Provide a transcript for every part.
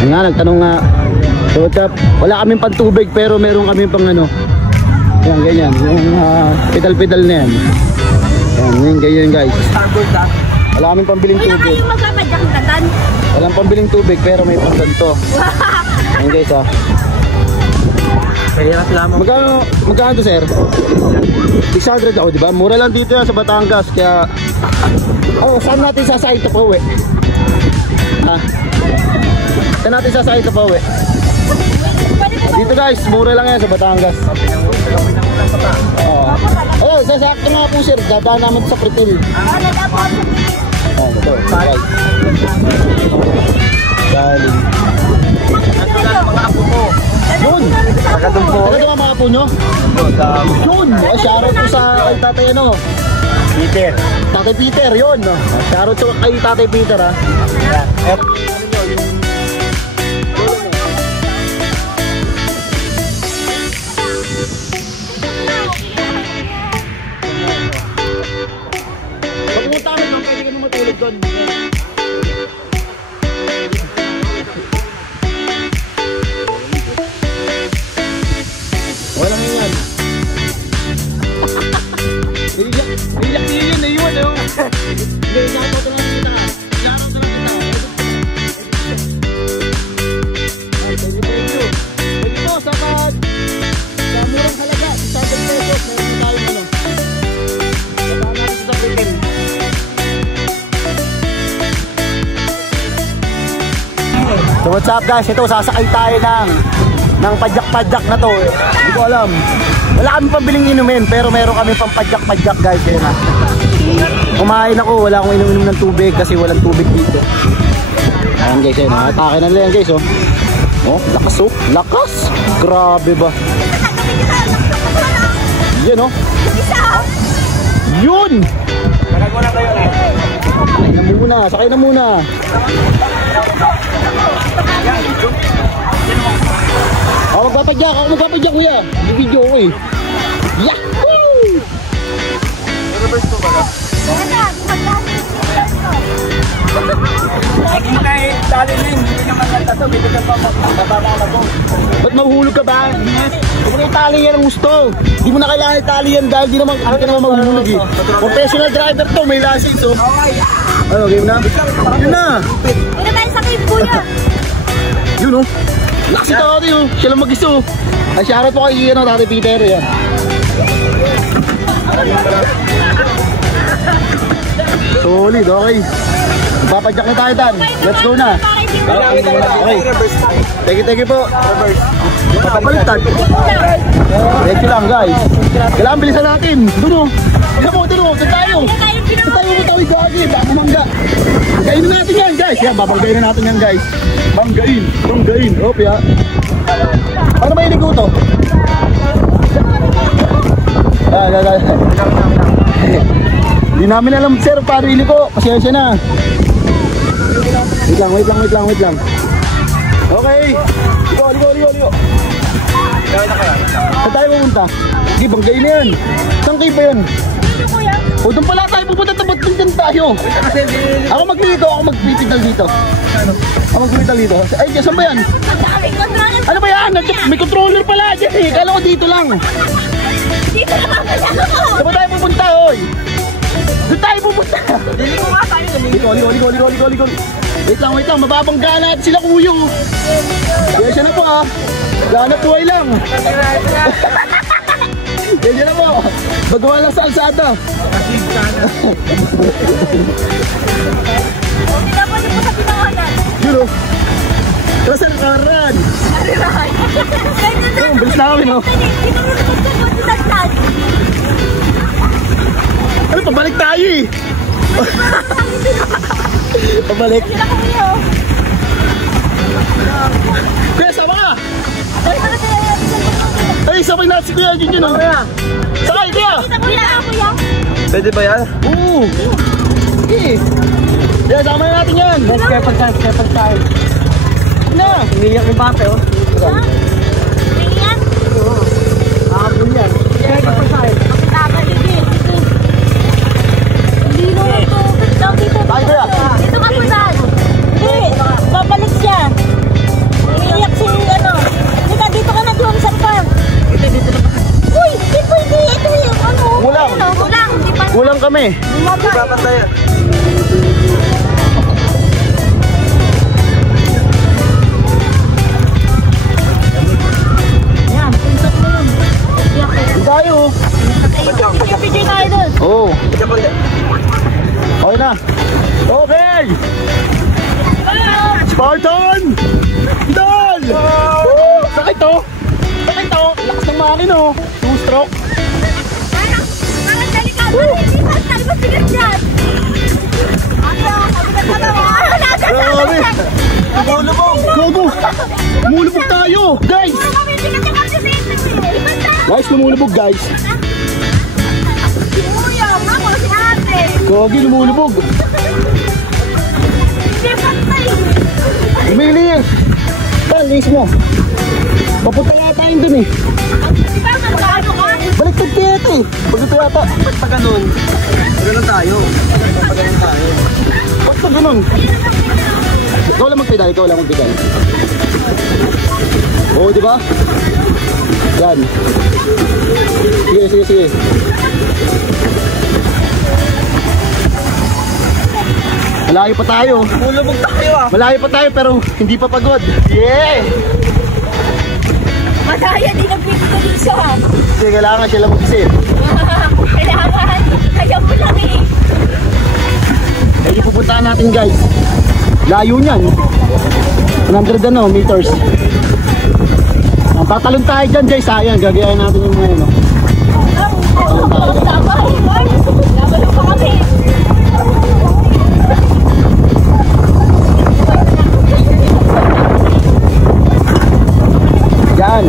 Nga, nagtanong nga. So, wala kaming pantubig pero meron kami pang ano. Yan, ganyan. Yung pedal-pedal na yan. Yan, ganyan guys. Wala kaming pambiling tubig. Wala kayong magpapadyak ng katan? Walang pambiling tubig pero may pang ganito. Yan guys ha. Magkano to sir? 600 ako diba? Mura lang dito yan sa Batangas. Kaya saan natin sasakay ito pa uwi? Saan natin sasakay ito pa uwi? Dito guys, mura lang yan sa Batangas. Sasakto nga po sir. Dadaan naman sa Pretil. Ito, guys. Galing. Mga apo mo. Yun! Tagadong po. Tagadong mga apo nyo? Yun! Shoutout po sa tatay ano? Peter. Tatay Peter, yun. Shoutout po kay tatay Peter ha. Pag pumunta kami lang, pwede ka nung matulog doon. Walang yan. Iyak yun na yun. Hindi, shoutout na lang kita. Shoutout na lang kita. Thank you. Thank you po sa murang halaga. 100 pesos. Meron tayong ano. Kasama natin sa Pretil. So what's up guys? Ito, sasakay tayo ng padyak-padyak na to. Hindi ko alam. Wala kami pambiling inumin pero meron kami pang padyak-padyak guys. Yan na. Kumain ako, wala akong inumin ng tubig kasi walang tubig dito. Ayan guys, ayun. Atake na lang guys oh. Oh, lakas oh. Lakas. Grabe ba? Yan oh. Yun! Sakay na muna. Ako magpapadyak kuya. Video ko eh. Yahoo! Reverse to ba? Lagi kay dali na hindi naman nagtato. Dito ka pa mababala ko. Ba't mahuhulog ka ba? Huwag na itali yan ang gusto. Hindi mo na kailangan itali yan dahil di naman mahuhulog eh. Professional driver to, may license oh. Ano, game na? Yun na! Yun na tayo sa kay kuya. Yun oh. Lakas ito ate oh. Siya lang mag-iso. Ay, shoutout po kay Tatay Peter yan. Solid, okay. Papadyak na tayo Dan. Let's go na. Okay. Thank you po. Papalitan. Thank you lang guys. Kailangan bilisan natin. Doon o. Doon tayo. Tayo gagi. Bago mangga. Kainin natin yan guys. Yan, babanggain na natin yan guys. Banggain. Hop ya. Paano ba iligo to? Hindi namin alam sir, paano iliko. Pasensya na. Wait lang. Okay. Ligo. Saan tayo pupunta? Hindi, banggain na yan. Saan kayo pa yun? O doon pala tayo pupunta, tabat din tayo. Ako magliligo, ako magpipidal dito. Ay, saan ba yan? Ano ba yan? May controller pala dyan eh. Kala ko dito lang. Dito lang ako. Saan ba tayo pupunta, oy? Doon tayo pupunta. Ligo nga tayo. Ligo. Wait lang, mababangga natin sila kuyo. Kaya siya na po ah. Ganap buhay lang. Kaya siya na po. Magawa lang sa alsada. Okay na po, di po sa pinawanan. Yun o. Kasar karan. Bilis na kami no. Ano, pabalik tayo eh. Pabalik. Kuya, sama ka. Ay, sabay natin si Kuya Jun yun o. Sakay, Kuya. Pwede ba yan? Oo. Okay. Kaya sama na natin yan. Kaya pagkain. Na. Umiyak yung bate o. Umiyak? Oo. Nakapun yan. Kaya pagkain. Dito ka po saan? Hindi, babalik siya. kami. Ipapantayan. Yan, puntok mo yun. Hindi tayo. Picture tayo doon. Oo. Ipapantayan. Okay na. Okay! Spartan! Dal! Woo! Sakit to! Sakit to! Lakas ng makin oh! 2 stroke! Parang delikado. Hindi pa tayo masigat dyan. Ano? Sabigat ka ba? Grabe! Lumulubog! Gogo! Lumulubog tayo! Guys! Guys, lumulubog guys! Kuya, mama, si ate. Gogi, lumulubog! Hindi patay. Umilis! Talis mo! Papunta yata yun dun eh! Di ba magkano ka? Baliktad kaya ito eh! Pagkita yata! Ba't pa ganun? Ganun tayo. Pa ganun tayo. Ba't ito ganun? Ikaw lang magpedal, ikaw lang magpedal. Oo, di ba? Yan. Sige, sige, sige. Malayo pa tayo. Lumulubog tayo ah. Malayo pa tayo pero hindi pa pagod. Yeah! Madaya, di nagpito din siya. Kasi kailangan sila mag-isip. Kailangan. Kaya mo lang eh. Eh, yung pupuntahan natin guys. Layo niyan. 100 meters. Ang tatalon tayo dyan guys. Ayan, gagayahin natin yung mga ano. Nabalo pa kami. Yan.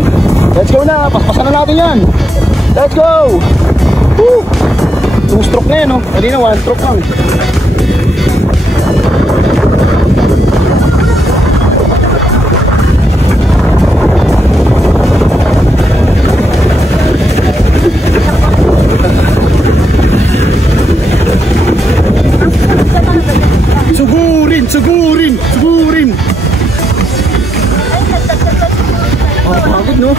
Let's go na. Paspasan na natin yan. Let's go. Woo. 2 stroke na yun, no? Kanina 1 stroke lang. Sugurin, sugurin, sugurin. Pagod no?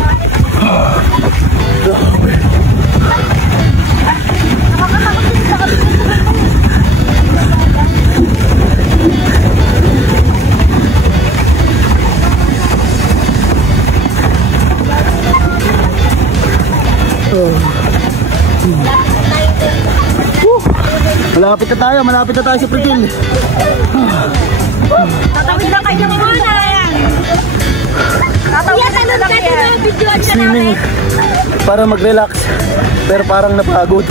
Malapit na tayo sa Pretil. Tatawid lang kayo ng muna. Tatawid lang kayo ng video at siya Swimming para mag-relax pero parang napagod.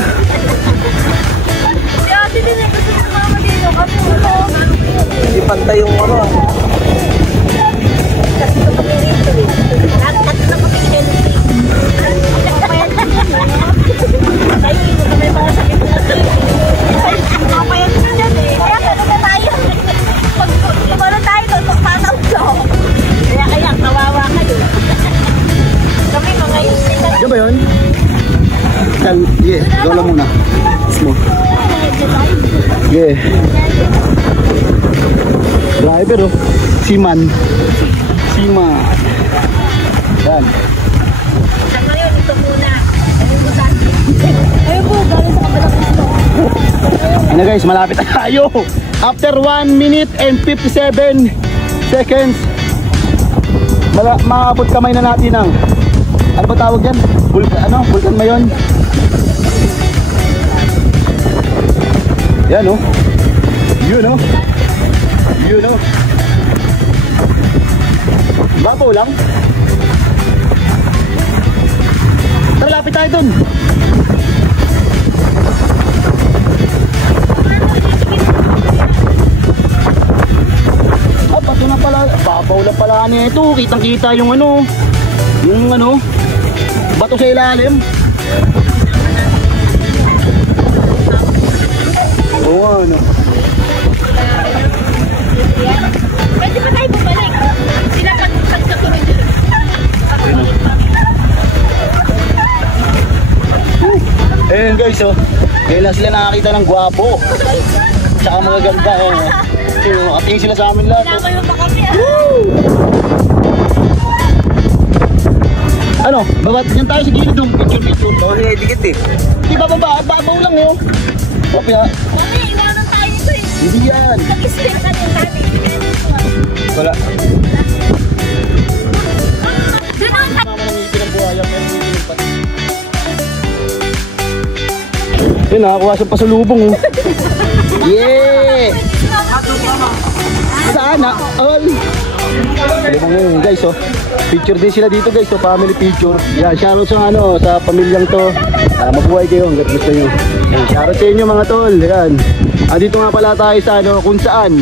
Si ate din eh, gusto mo mama dito kami wala. Ipantay yung ano ah. Yan ba yun? Yeah, gawala muna. Smooth. Yeah. Driver oh. Siman. Yan. Ngayon, ito muna. Ayun po, galing sa kabilang ito. Ano guys, malapit na tayo. After 1 minute and 57 seconds, maabot kamay na natin ng ano ba tawag yan? Vulkan ba yun? Yan oh. Yun oh. Yun oh. Babaw lang. Tara, lapit tayo dun. Ah, bato na pala. Babaw lang pala nito. Kitang kita yung ano. Yung ano. Bato sa ilalim. Oo ano. Pwede ba tayo bumalik? Sila pagkasunod dito. Ayan guys oh. Kailan sila nakakita ng gwapo. Tsaka mga ganda eh. Nakatingin sila sa amin lahat. Nakayo pa kami ah. Ano? Babat yan tayo sa gilid dong. Picture. Oo, dikit eh. Di ba babaw lang oh. Kopya. Mami, iwanan tayo nito eh. Hindi yan. Nag-spin ka din natin. Wala. Ganun. Mama nang ngipin ang buhaya pero hindi nilipat. Yun, nakakuha siyang pasalubong. Oh. Yeah! Sana all. Alam mo ngayon guys, oh. Picture din sila dito guys, oh. Family picture. Yan, shoutout sa ano, sa pamilyang to. Mabuhay kayo hanggat gusto nyo. Yan, shoutout sa inyo mga tol. Yan. Andito nga pala tayo sa ano, kung saan.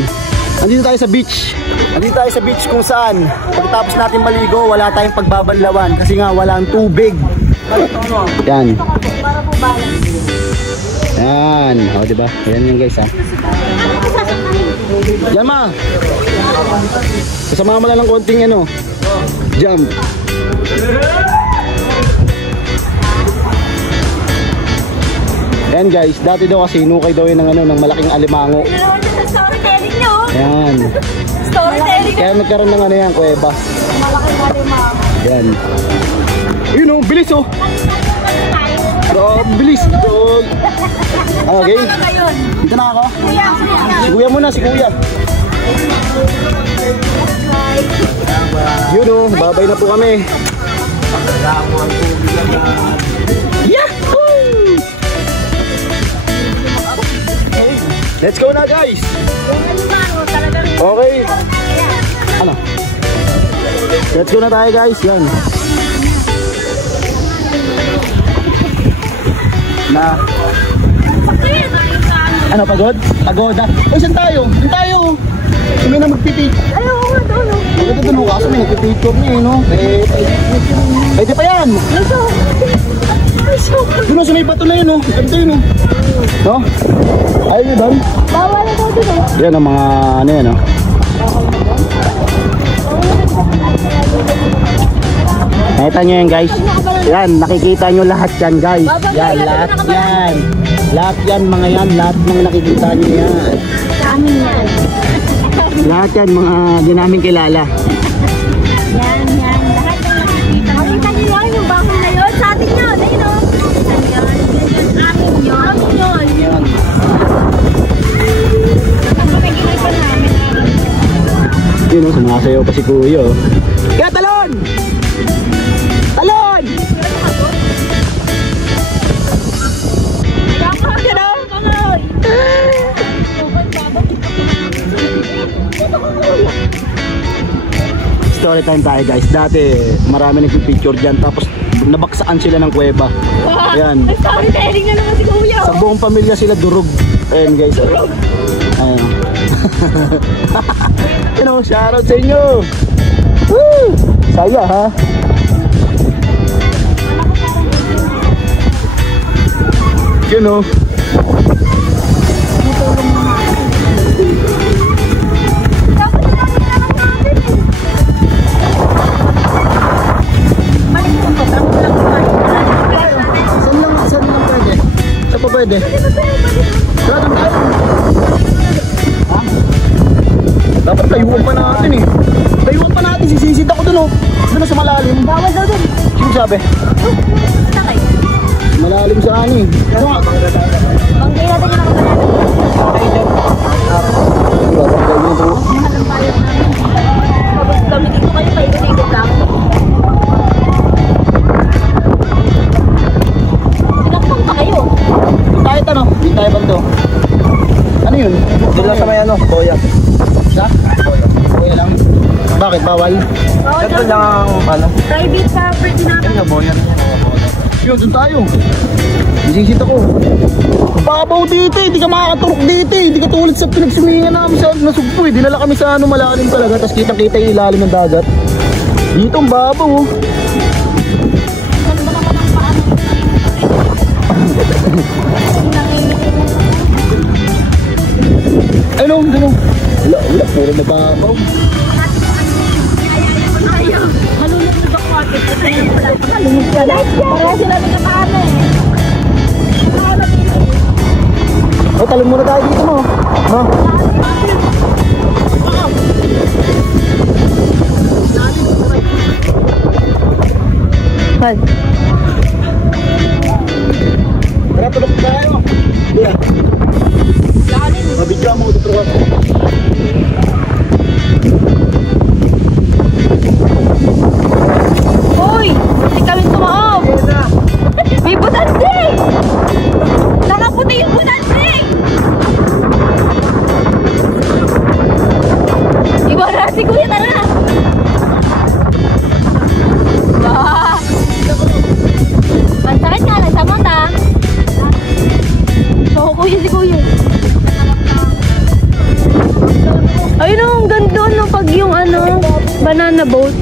Andito tayo sa beach. Andito tayo sa beach kung saan. Pagkatapos natin maligo, wala tayong pagbabanlawan kasi nga walang tubig. Yan. Yan, o diba? Yan yung guys ha. Yan ma. Kasama mo lang ng konting ano, jump. Yan guys, dati daw kasi inukay daw yun ng ano, ng malaking alimango. Storytelling nyo. Yan. Storytelling. Kaya nagkaroon ng ano yan, kuweba. Malaking alimango. Yan. Yun oh, bilis oh. Bilis dog. Okay. Dito na ako. Si kuya muna, si kuya. Yun oh, babay na po kami. Yahoo! Let's go na guys. Okay. Ano? Let's go na tayo guys. Yan. Na. Ano, pagod? Pagoda. O, saan tayo? Saan tayo? Kami na magpipit. Ayaw ko nga doon. Maganda doon, kaso may nagpipicture niya eh, no? Pwede pa yan. Doon sa may bato na yun, no? Ganda yun, no? No? Ayaw nyo doon? Bawal na daw dito. Yan ang mga ano yan, no? Nakita nyo yan guys. Yan, nakikita nyo lahat yan guys. Yan, lahat yan. Lahat yan mga yan. Lahat ng nakikita nyo yan. Sa amin yan. Lahat yan mga di namin kilala. Yan, yan. Lahat ng nakikita. Makita nyo yan, yung bakong na yun. Sa atin yun. Ayun o. Yan, yan. Amin yun. Amin yun. Yan. Kapagigay pa namin. Yun o, sumasayaw pa si Kuya o. Kaya talon! Talon! Story time tayo guys. Dati marami nagpipicture dyan tapos nabaksaan sila ng kuweba. Ayan. Storytelling na naman si Kuya. Sa buong pamilya sila durog. Ayan guys. Ayan. You know, shoutout sa inyo. Woo! Saya ha. You know. Pwede. Tara, doon tayo. Ha? Dapat tayuan pa natin eh. Tayuan pa natin. Sisisid ako doon oh. Doon sa malalim. Bawal daw dun. Sino sabi? Sakay. Malalim sa ani. Ano nga? Banggay natin yung nakapalalim. Babagay niyo bro. Mahal ang bayad namin. Tapos gamitin ko kayo paikot-ikot lang. Sinakpang pa kayo. Tayo tanong. Hindi tayo bando. Ano yun? Doon lang sa may ano, boya. Sa? Boya lang. Bakit? Bawal? Ito lang ang ano. Private property natin. Ano, boya na yan. Yun, doon tayo. Isisit ako. Babaw dito eh. Di ka makakaturok dito eh. Di ka tulad sa pinagsumingan namin sa nasugpo eh. Dinala kami sa ano malalim talaga. Tapos kitang-kita yung ilalim ng dagat. Dito ang babaw oh. Ano? Ano? Wala. Puro na babaw. Malunod na ba market? Malunod ka na. Para sila nagkakaano eh. Oh, talon muna tayo dito mo. Ha? Tara, tulog tayo. Yeah. Mabigyan mo ito ako. Uy! Hindi kami tumaob! May butanding! Nakaputi yung butanding! Iba na si Kuya, tara! Mansakit ka lang sa mata. So, Kuya si Kuya. Ayun o, ang ganda no, pag yung ano, banana boat.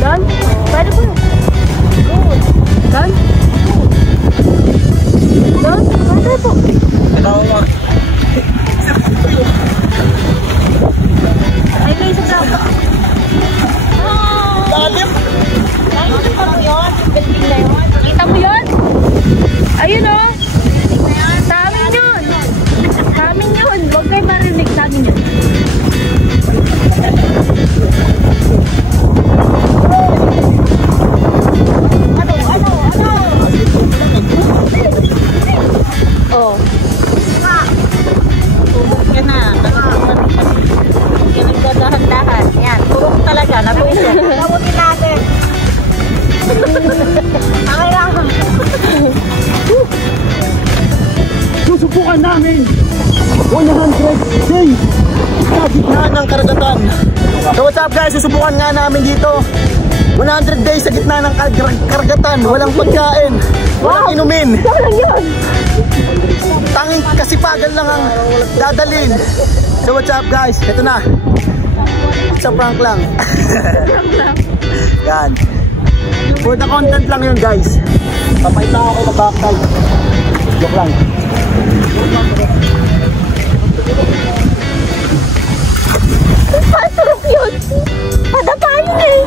Dan? Pwede po yun. Dan? Dan? Pwede po. Ay, kayo sa drama. Lalim! Nakita mo yun? Building na yun? Nakita mo yun? Ayun o. Sa amin yun. Sa amin yun. Huwag kayo marinig sa amin yun. Oh. Tubog ka na. Yan ang dahan-dahan. Yan. Turok talaga. Natusok. Nabutin natin. Okay lang. Susubukan namin 100 days sa gitna ng karagatan. So what's up guys, susubukan nga namin dito 100 days sa gitna ng karagatan. Walang pagkain, walang inumin, tanging kasipagan lang ang dadalhin. So what's up guys, ito na. It's a prank lang. Yan, for the content lang yun guys. Papayta ako na backside. Joke lang. Pasarap yun! Padapain eh!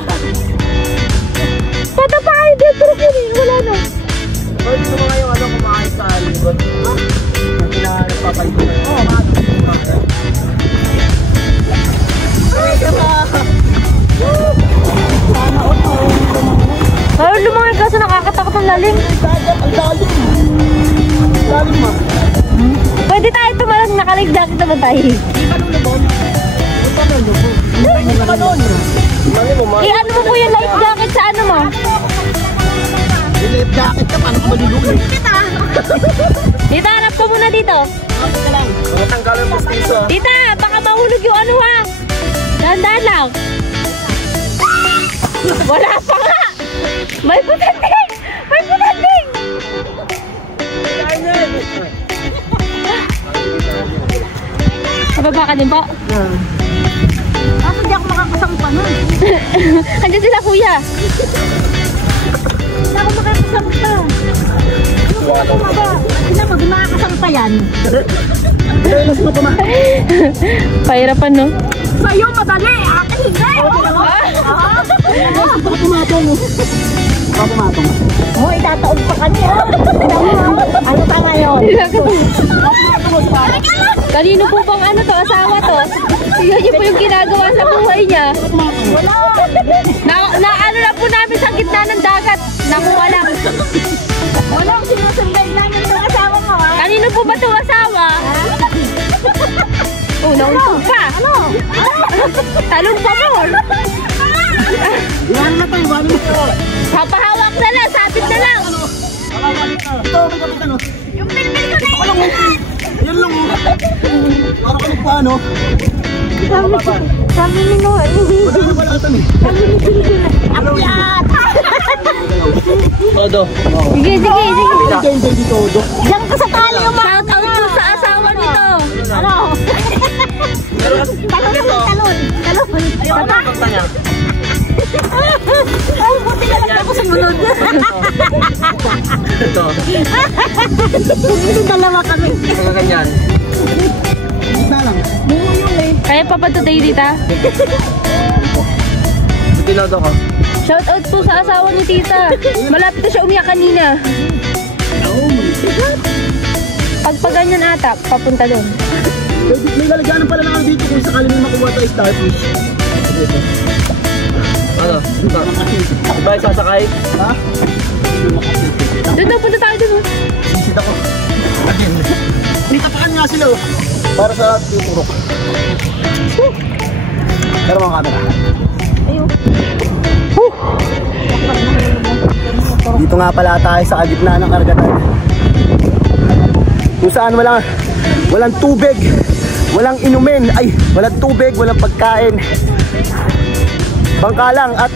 Padapain din! Turok yun eh! Wala na! Pwede mo nga yung ano kumakain sa likod. Ha? Yung pinapapay ko. Oo, Ayun, lumangin kasi nakakatakot ang lalim. Ang lalim! Lalim ma. Pwede tayo tumalang naka-life jacket naman tayo. I-ano mo po yung life jacket sa ano mo? Yung life jacket ka, paano ka malulugay? Tita, hanap ko muna dito. Matanggalan mo sa piso. Tita, baka mahulog yung ano ha. Dahan-dahan lang. Wala pa nga. May butanding! May butanding! Mababa ka din po? Ako di ako makakasampa nun. Andiyan sila kuya. Hindi ako makakasampa. Ano ba ba? Hindi mo, di makakasampa yan. Kailas mo pa ma. Pahirapan no? Sa'yo madali, akin hindi. Baka pumatong. Baka pumatong. Oh, itataog pa kami. Ano pa ngayon? Kanino po bang ano to? Asawa to? Tingnan niyo po yung ginagawa sa buhay niya. Na ano na po namin sa gitna ng dagat. Nakuha lang. Walang sinusundan namin ng asawa mo, ha? Kanino po ba itong asawa? Oh, nauntog pa. Ano? Talong pa mo. Iwan na to, iwan mo to. Papahawak na lang, sabit na lang. Ito, may kapitan o. Yung pilpil ko na yun. Yan lang o. Para ka nagpaano. Sabi ni Noel, hindi. Wala na pala ito eh. Sabi ni Pilipin. Akyat! Todo. Sige, sige, sige. Hindi dito, Odo. Diyan ka sa tali yung mga. Shout out po sa asawa nito. Ano? Talon naman, talon. Talon. Ayaw na. Ay, buti na lang ako sumunod. Ito. Hindi dalawa kami. Mga ganyan. Gitna lang. Kaya pa ba today, tita? Tinodo ko. Shout out po sa asawa ni tita. Malapit na siya umiyak kanina. Pag ganyan ata, papunta doon. May lalagyanan pala na dito kung sakali may makuha tayo starfish. Ano? Ba yung sasakay? Ha? Doon na, punta tayo dun. Sisit ako. Again. May tapakan nga sila oh. Para sa tuturok. Pero mga camera. Ayun. Dito nga pala tayo sa gitna ng karagatan. Kung saan walang tubig, walang inumin, ay walang tubig, walang pagkain. Bangka lang at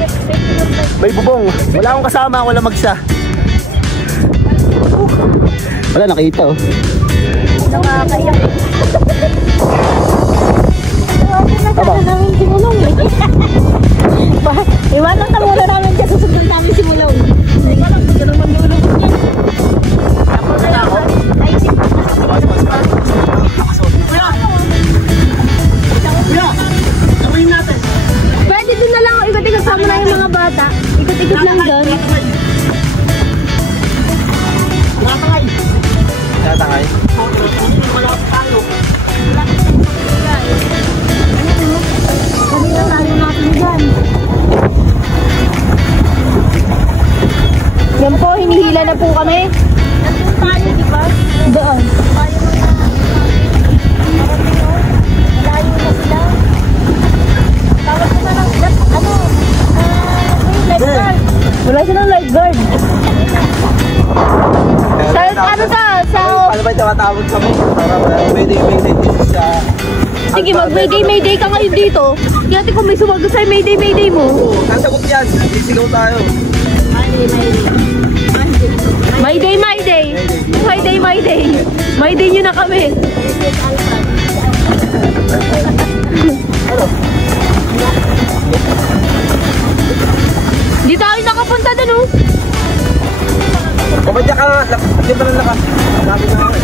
may bubong. Wala akong kasama, wala mag-isa. Wala nakita oh. Nakakaiyak. Tama. Namin simulong eh. Iwanan ka muna namin dyan, susundan namin simulong. Teka lang, hindi ka naman lulong niya. Ako na ako. Kuya, gawin natin. Pwede doon na lang, ikot-ikot sa muna yung mga bata. Ikot-ikot lang doon. Nakakay. Tatangay. Wala tayo. Kanina tayo natin dyan. Yan po, hinihila na po kami. Nandun tayo, di ba? Doon. Malayo na sila. Tawag ko na lang, lifeguard. Wala silang lifeguard. Sa ano ka? Sa... Paano ba yung tumatawag kami? Para Mayday sa... Sige, mag-Mayday ka ngayon dito. Kaya kung may sumagot sa'yo, Mayday mo. Oo, sasagot yan. Sisigaw tayo. Mayday nyo na kami. Di tayo nakapunta dun oh. Kumadya ka nga. Hindi pa lang naka. Sabi na ako.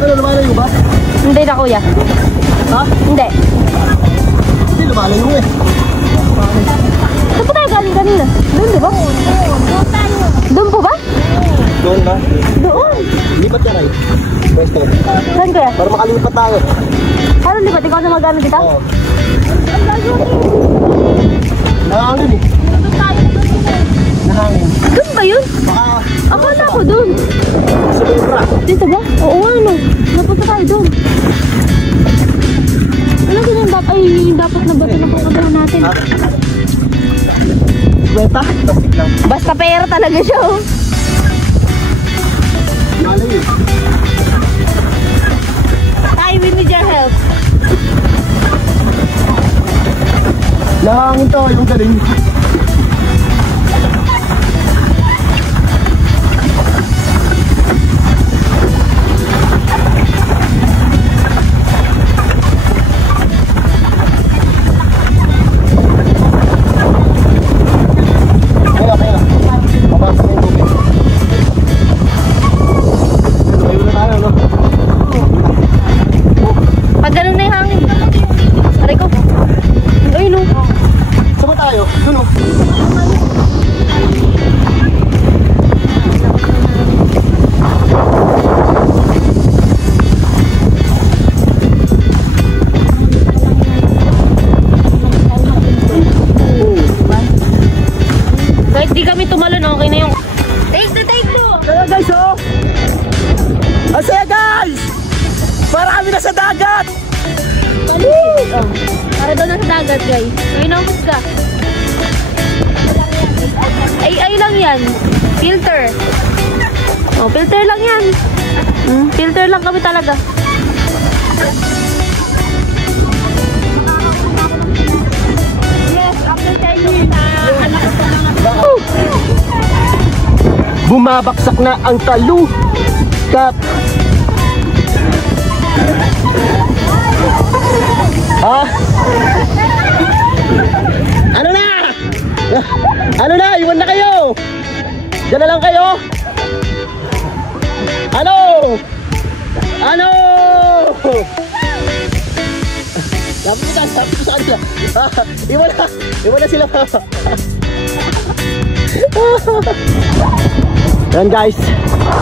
Ano, lumalayo ba? Hindi na kuya. Ha? Hindi. Hindi, lumalayo eh. Saan po tayo galing kanina? Doon di ba? Doon tayo. Doon po ba? Doon ba? Doon. Lipat ka, Ray. Pwesto. Saan kaya? Para makalipat tayo. Paano lipat? Ikaw na mag-ano dito? Oo. Nahangin eh. Nahangin. Doon ba yun? Baka Akala ko doon. sumibra. Dito ba? Oo nga no. Napunta tayo doon. Ano ganyan dapat? Ay, dapat na bato na pupuntahan natin. Kweta? Basta pera talaga siya oh. Malayo. Hi, we need your help. Nahangin to, yung galing. Pag ganun na yung hangin. Aray ko. Ay no. Saan ba tayo? Doon o. Kahit di kami tumalon, okay na yung... Take two! Kaya guys oh! Asaya guys! Para kami na sa dagat! Oh, para daw nasa dagat guys. Ngayon na ka. Ay lang yan. Filter. Oh, filter lang yan. Filter lang kami talaga. Yes, after 10 years. Bumabaksak na ang talu. Kap. Ha? Ano na? Ano na? Iwan na kayo. Diyan na lang kayo. Ano? Ano? Sabi ko sa kanila. Iwan na sila pa. Yan guys,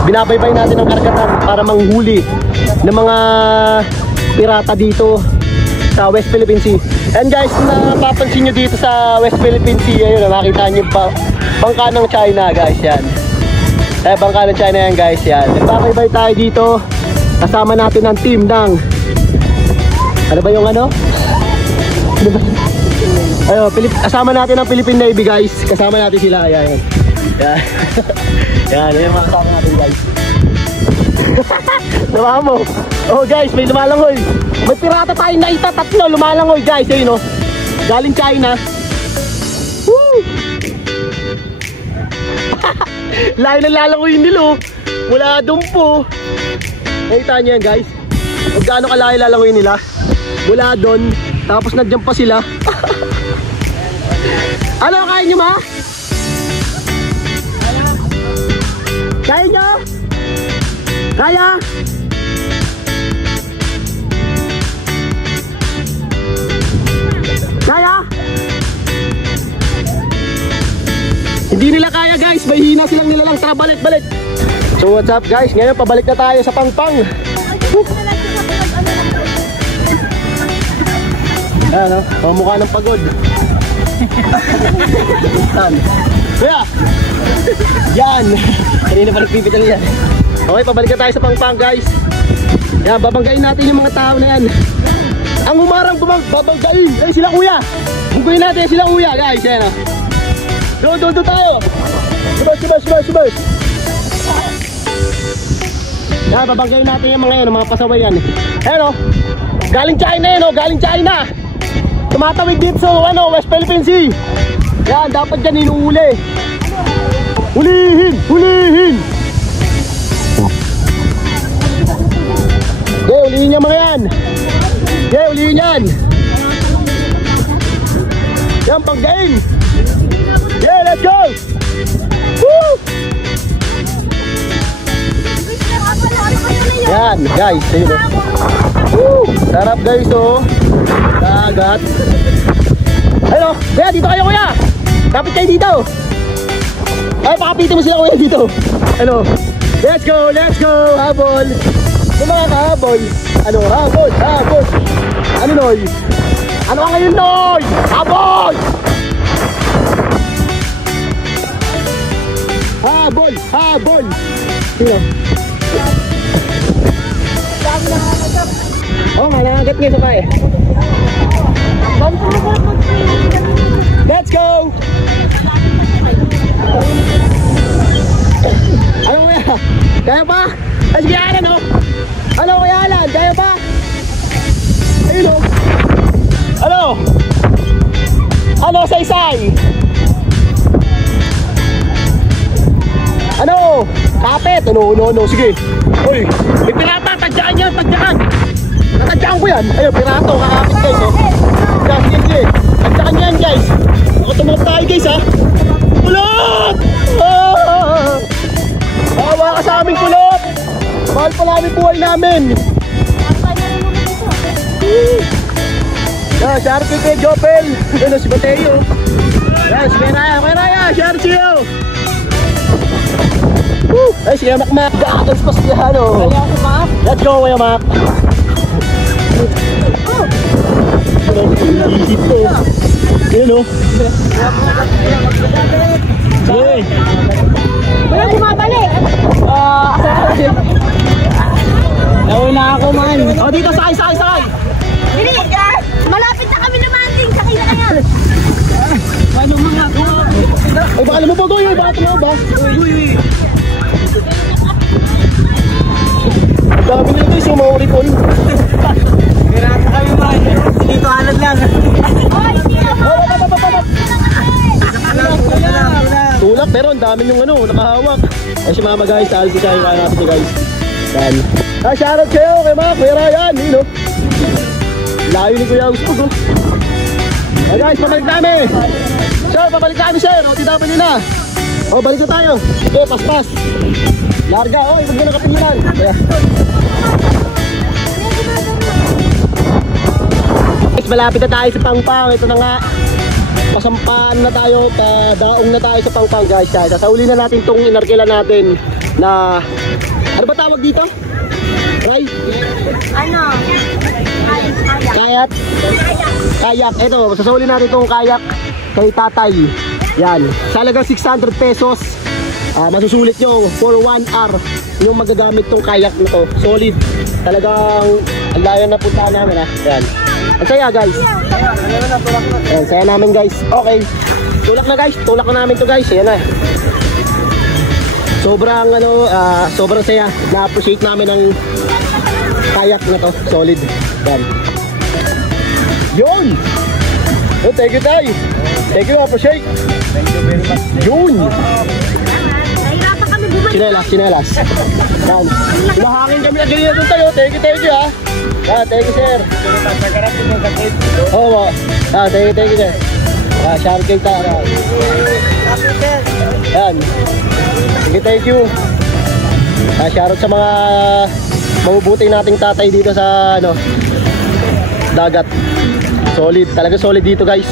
binabaybay natin ang karagatan para manghuli ng mga pirata dito sa West Philippine Sea. And guys, napapansin nyo dito sa West Philippine Sea, ayun, nakita nyo pa bangka ng China guys, yan. Bangka ng China yan guys, yan. Nagpapay tayo dito, kasama natin ang team ng ano ba yung ano? Ayun, kasama natin ang Philippine Navy guys. Kasama natin sila, ayan. Yan. Yan, yung mga kasama natin guys. Diba mo? Oh guys, may lumalangoy. May pirata tayo na ita, tatlo lumalangoy guys, ayun oh. Galing China. Woo! Layo na lalangoy nila oh. Wala doon po. Nakita niyo yan guys. Kung gaano kalayo lalangoy nila. Mula doon, tapos nag-jump pa sila. Ano, kaya nyo ma? Kaya nyo? Kaya? Kaya? Hindi nila kaya guys, may hina silang nilalang. Tara, balik. So what's up guys, ngayon pabalik na tayo sa Pangpang. Ayan o, mukha ng pagod. Kuya! Yan! Kanina pa nagpipital yan. Okay, pabalik na tayo sa Pangpang guys. Yan, babanggain natin yung mga tao na yan. Ang umarang babanggain. Eh, sila kuya! Bungguin natin sila kuya guys. Yan o. Doon tayo. Subas. Yan, babanggain natin yung mga yan, mga pasaway yan. Ayan o. Galing China yan o, galing China. Tumatawid dito sa West Philippine Sea. Yan, dapat dyan inuuli. Hulihin! Okay, ulihin niya mga yan. Okay, ulihin yan. Yan, pag-game. Yeah, let's go! Woo! Yan, guys. Ayun o. Woo! Sarap guys o. Dagat. Ayun o. Kuya, dito kayo kuya. Kapit kayo dito. Ay, pakapitin mo sila kuya dito. Ano? Let's go. Habol. Yung mga kahabol. Ano? Habol. Ano Noy? Ano ka ngayon Noy? Habol. Sino? Oh, malangkat niya sa kaya. Let's go! Ano kuya? Kaya pa? Ay, sige Alan o! Ano kuya Alan? Kaya pa? Ayun o! Ano saysay? Ano? Kapit! Ano? Sige! Uy! May pirata! Tadyakan yan! Natadyakan ko yan! Ayun, pirato! Kakapit guys o! Sige! Tadyakan yan guys! Ako tumulog tayo guys ha! Kulot! Bawa ka sa aming kulot! Mahal pa namin buhay namin! Yan, share kay Jopel! Yan si Mateo! Yan, si Raya! Share siyo! Ay, sige Mac! Gaatos pa siya ano! Let's go Kuya Mac! Isip ko! Yan o! Sige! Wala bumabalik! Nauwi na ako man! O dito, sakay! Bilis! Malapit na kami na landing! Sakay na kaya! Paano mga ako? Ay, baka lumabog yun! Baka tumabog! Uy! Dami nito yung sumawripon. Pirata kami man! Dito alad lang! Ay, hindi na Tulak pero ang dami yung ano, nakahawak. Ay si mama guys, saan si Kaya natin niya guys. Yan. Shoutout kayo kay mga Kuya Ryan. Yun o. Layo ni Kuya Usbog o. Ay guys, pabalik namin. Sir, pabalik namin sir. O, titapin nyo na. O, balik na tayo. Okay, paspas. Larga, o, ibig mo na kapilinan. Kaya. Guys, malapit na tayo sa Pangpang. Ito na nga. Pasampaan na tayo, daong na tayo sa Pangpang guys. Sasauli na natin itong inarkila natin na, ano ba tawag dito? Tay? Ano? Kayak. Kayak. Ito, sasuli natin itong kayak kay tatay. Yan. Sa halagang 600 pesos. Masusulit nyo for 1 hour yung magagamit tong kayak na to. Solid. Talagang ang layo na punta namin ha. Yan. Ang saya guys. Yan, saya namin guys. Okay. Tulak na guys. Tulak na namin to guys. Yan na. Sobrang sobrang saya. Na-appreciate namin ang kayak na to. Solid. Yan. Yun! Oh, thank you tayo. Thank you, appreciate. Thank you very much. Yun! Nahirapan kami bumalik. Chinelas. Yan. Mahangin kami na ganyan doon tayo. Thank you ha. Thank you sir. Nagkarating mo sa trip. Oo. Thank you sir. Shout kay Tara. Yan. Thank you. Shout out sa mga mabubuting nating tatay dito sa dagat. Solid. Talaga solid dito guys.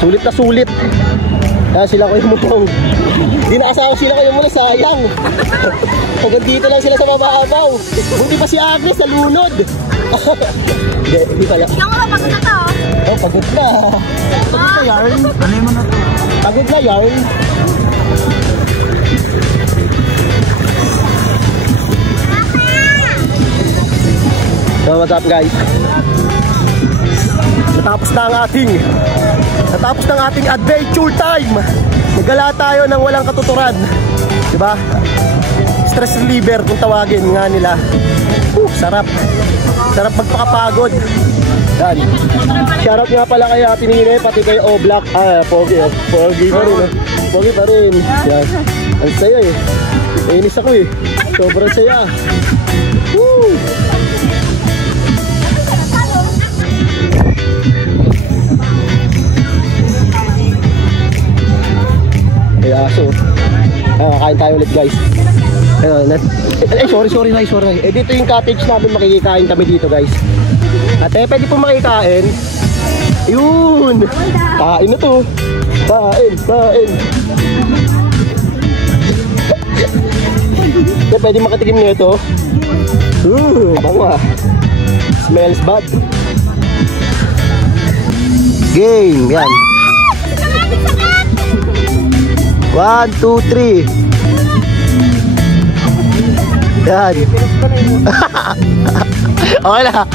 Sulit na sulit. Kaya sila ko yung mukong. Hindi nakasawa sila kayo muna, sayang. Pagod dito lang sila sa mababaw. Buti pa si Agnes sa lunod. Hindi pala. Ikaw nga, pagod na to. Oh, pagod na. Pagod na yarn. Ano mo na to? Pagod na yarn. So what's up guys? Natapos na ang ating adventure time. Nagala tayo ng walang katuturan. Diba? Stress reliever kung tawagin nga nila. Sarap. Sarap magpakapagod. Yan. Shoutout nga pala kay Ate Nine, pati kay O-Black. Pogi pa rin. Pogi pa rin. Yan. Ang saya eh. Nainis ako eh. Sobrang saya. Woo! Aso. Kain tayo ulit guys. Sorry. Dito yung cottage namin, makikikain kami dito guys. At pwede po makikain. Yun. Kain na to. Kain. Pwede makatikim nito. Bango ah. Smells bad. Game. Yan. 1, 2, 3. Yan. Okay na.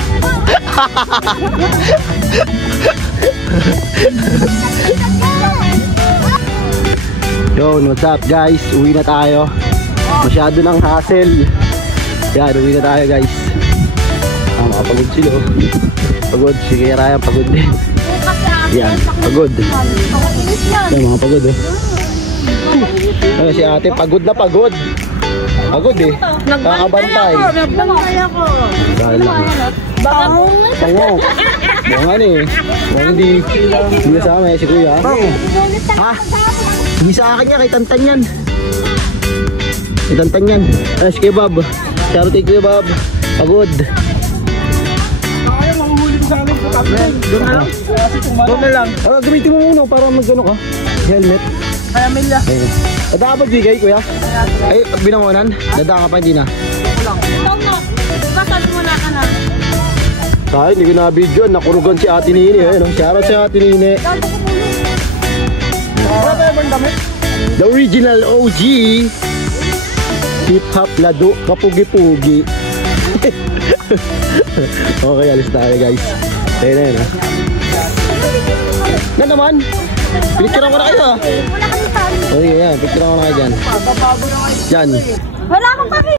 Yun, what's up guys? Uwi na tayo. Masyado ng hassle. Yan, uwi na tayo guys. Makapagod sila. Pagod. Sige, Ryan, pagod din. Yan, pagod. Yan, mga pagod si ate, pagod na pagod. Pagod eh. Kakabantay. Nagbantay ako. Bango. Bango eh. Hindi kasama si kuya. Ha? Hindi sa akin yan, kay Tantan yan. Kay Tantan yan. Si Kuya Bob. Shout out kay Kuya Bob. Pagod. Ayaw, mahuhuli ko sa amin. Doon na lang? Doon na lang. Gamitin mo muna para mag-ano ka. Helmet. Kaya Milya. Dapat bigay kuya? Ay, binangonan? Dada ka pa, hindi na? Ikaw nga. Diba sabi mo na ka na? Tayo, hindi ko na-video. Nakurugan si Ate Nini. Shoutout si Ate Nini. The original OG. Hip-hop lado. Kapugi-pugi. Okay, alis tayo guys. Ayun na yun ha. Na naman. Picture ko na kayo ha. Wala kami tayo. Okay, yan. Picture ko na kayo dyan. Dyan. Wala akong kami.